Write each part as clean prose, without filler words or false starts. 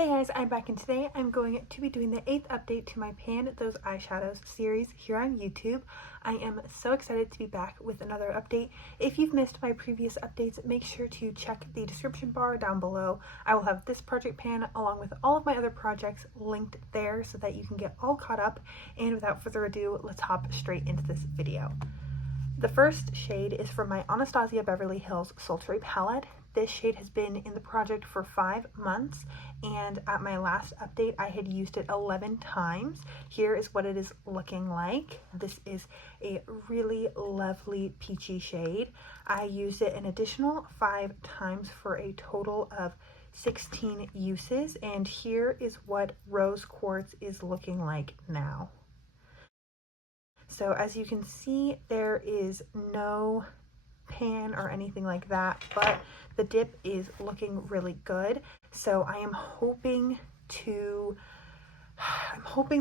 Hey guys, I'm back and today I'm going to be doing the 8th update to my Pan Those Eyeshadows series here on YouTube. I am so excited to be back with another update. If you've missed my previous updates, make sure to check the description bar down below. I will have this project pan along with all of my other projects linked there so that you can get all caught up. And without further ado, let's hop straight into this video. The first shade is from my Anastasia Beverly Hills Sultry palette. This shade has been in the project for 5 months, and at my last update I had used it 11 times. Here is what it is looking like. This is a really lovely peachy shade. I used it an additional 5 times for a total of 16 uses, and here is what Rose Quartz is looking like now. So as you can see, there is no pan or anything like that, but the dip is looking really good. So I'm hoping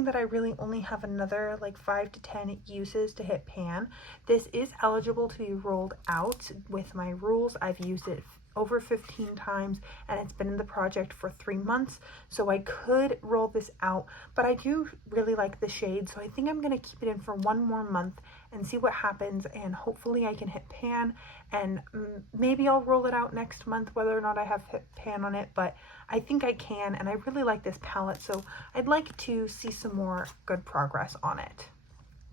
that I really only have another like 5 to 10 uses to hit pan. This is eligible to be rolled out with my rules. I've used it over 15 times and it's been in the project for 3 months, so I could roll this out, but I do really like the shade, so I think I'm going to keep it in for 1 more month and see what happens, and hopefully I can hit pan, and maybe I'll roll it out next month whether or not I have hit pan on it, but I think I can, and I really like this palette, so I'd like to see some more good progress on it.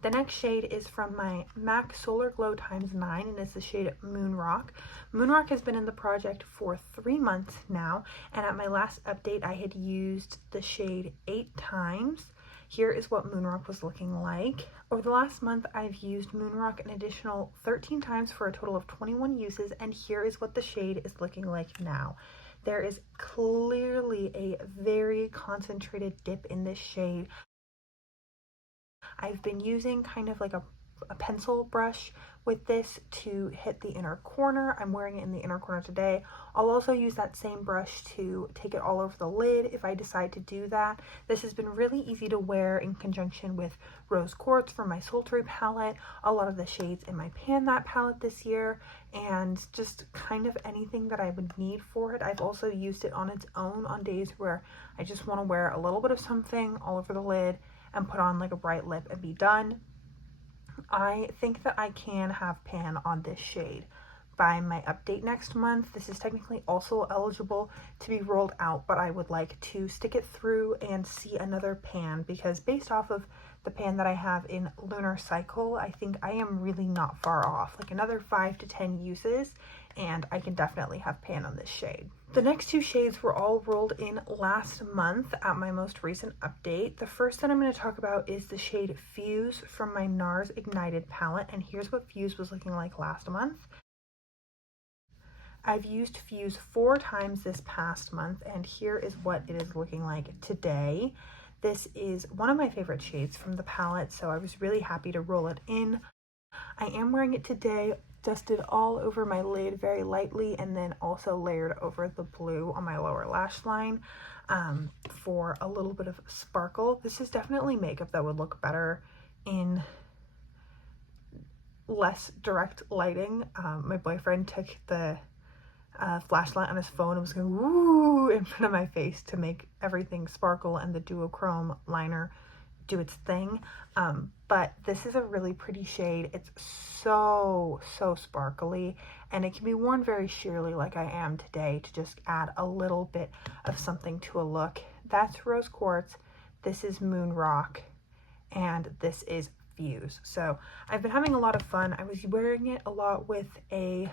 The next shade is from my MAC Solar Glow x9, and it's the shade Moon Rock. Moon Rock has been in the project for 3 months now, and at my last update I had used the shade 8 times. Here is what Moon Rock was looking like. Over the last month I've used Moon Rock an additional 13 times for a total of 21 uses, and here is what the shade is looking like now. There is clearly a very concentrated dip in this shade. I've been using kind of like a pencil brush with this to hit the inner corner. I'm wearing it in the inner corner today. I'll also use that same brush to take it all over the lid if I decide to do that. This has been really easy to wear in conjunction with Rose Quartz from my Sultry palette, a lot of the shades in my Pan That palette this year, and just kind of anything that I would need for it. I've also used it on its own on days where I just want to wear a little bit of something all over the lid and put on like a bright lip and be done. I think that I can have pan on this shade by my update next month. This is technically also eligible to be rolled out, but I would like to stick it through and see another pan, because based off of the pan that I have in Lunar Cycle, I think I am really not far off. Like another 5 to 10 uses and I can definitely have pan on this shade. The next 2 shades were all rolled in last month at my most recent update. The first that I'm going to talk about is the shade Fuse from my NARS Ignited palette, and here's what Fuse was looking like last month. I've used Fuse 4 times this past month, and here is what it is looking like today. This is one of my favorite shades from the palette, so I was really happy to roll it in. I am wearing it today, dusted all over my lid very lightly, and then also layered over the blue on my lower lash line for a little bit of sparkle. This is definitely makeup that would look better in less direct lighting. My boyfriend took the flashlight on his phone and was going woo in front of my face to make everything sparkle and the duochrome liner do its thing, but this is a really pretty shade. It's so sparkly, and it can be worn very sheerly like I am today to just add a little bit of something to a look. That's Rose Quartz, this is Moon Rock, and this is Fuse. So I've been having a lot of fun. I was wearing it a lot with a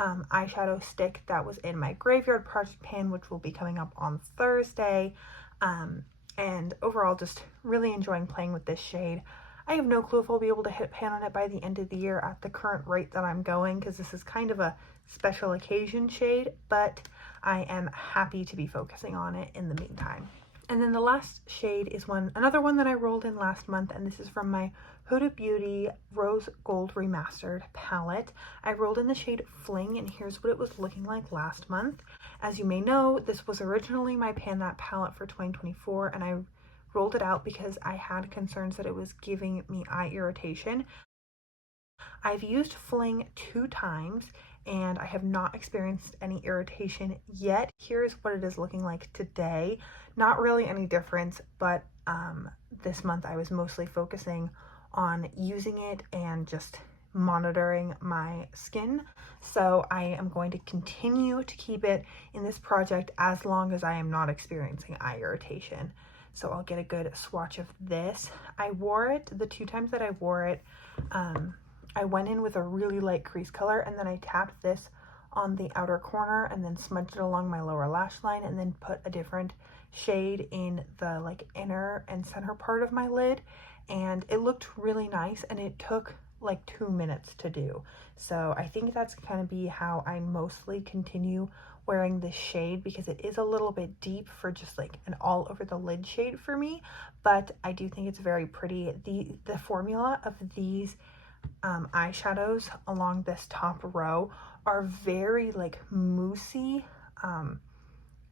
eyeshadow stick that was in my Graveyard project pan, which will be coming up on Thursday, and overall just really enjoying playing with this shade. I have no clue if I'll be able to hit pan on it by the end of the year at the current rate that I'm going, because this is kind of a special occasion shade, but I am happy to be focusing on it in the meantime. And then the last shade is another one that I rolled in last month, and this is from my Huda Beauty Rose Gold Remastered palette. I rolled in the shade Fling, and here's what it was looking like last month. As you may know, this was originally my Pan That palette for 2024, and I rolled it out because I had concerns that it was giving me eye irritation. I've used Fling 2 times, and I have not experienced any irritation yet. Here's what it is looking like today. Not really any difference, but this month I was mostly focusing on using it and just monitoring my skin. So I am going to continue to keep it in this project as long as I am not experiencing eye irritation. So I'll get a good swatch of this. I wore it, the 2 times that I wore it, I went in with a really light crease color, and then I tapped this on the outer corner and then smudged it along my lower lash line, and then put a different shade in the like inner and center part of my lid, and it looked really nice, and it took like 2 minutes to do. So I think that's gonna be how I mostly continue wearing this shade, because it is a little bit deep for just like an all over the lid shade for me, but I do think it's very pretty. The formula of these eyeshadows along this top row are very like moussey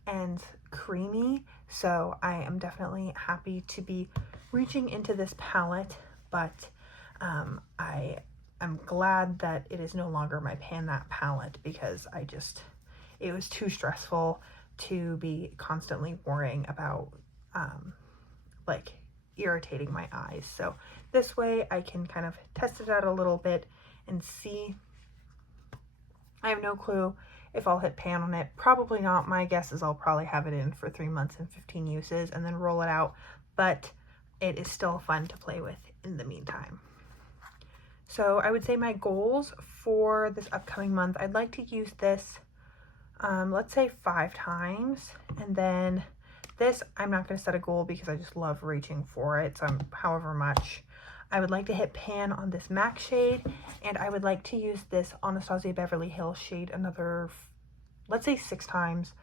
and creamy, so I am definitely happy to be reaching into this palette, but I am glad that it is no longer my Pan That palette, because it was too stressful to be constantly worrying about like irritating my eyes. So this way I can kind of test it out a little bit and see. I have no clue if I'll hit pan on it. Probably not. My guess is I'll probably have it in for 3 months and 15 uses and then roll it out, but it is still fun to play with in the meantime. So I would say my goals for this upcoming month, I'd like to use this let's say 5 times, and then this, I'm not going to set a goal because I just love reaching for it, so however much. I would like to hit pan on this MAC shade, and I would like to use this Anastasia Beverly Hills shade another, let's say 6 times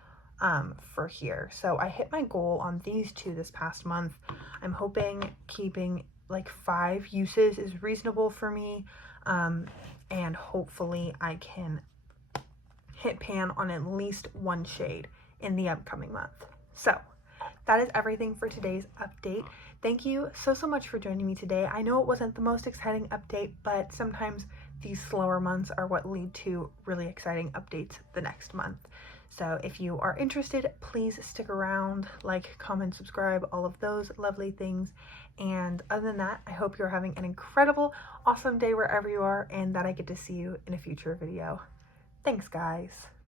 for here. So I hit my goal on these 2 this past month. I'm hoping keeping like 5 uses is reasonable for me, and hopefully I can hit pan on at least 1 shade in the upcoming month. So that is everything for today's update. Thank you so much for joining me today. I know it wasn't the most exciting update, but sometimes these slower months are what lead to really exciting updates the next month. So if you are interested, please stick around, like, comment, subscribe, all of those lovely things. And other than that, I hope you're having an incredible, awesome day wherever you are, and that I get to see you in a future video. Thanks, guys.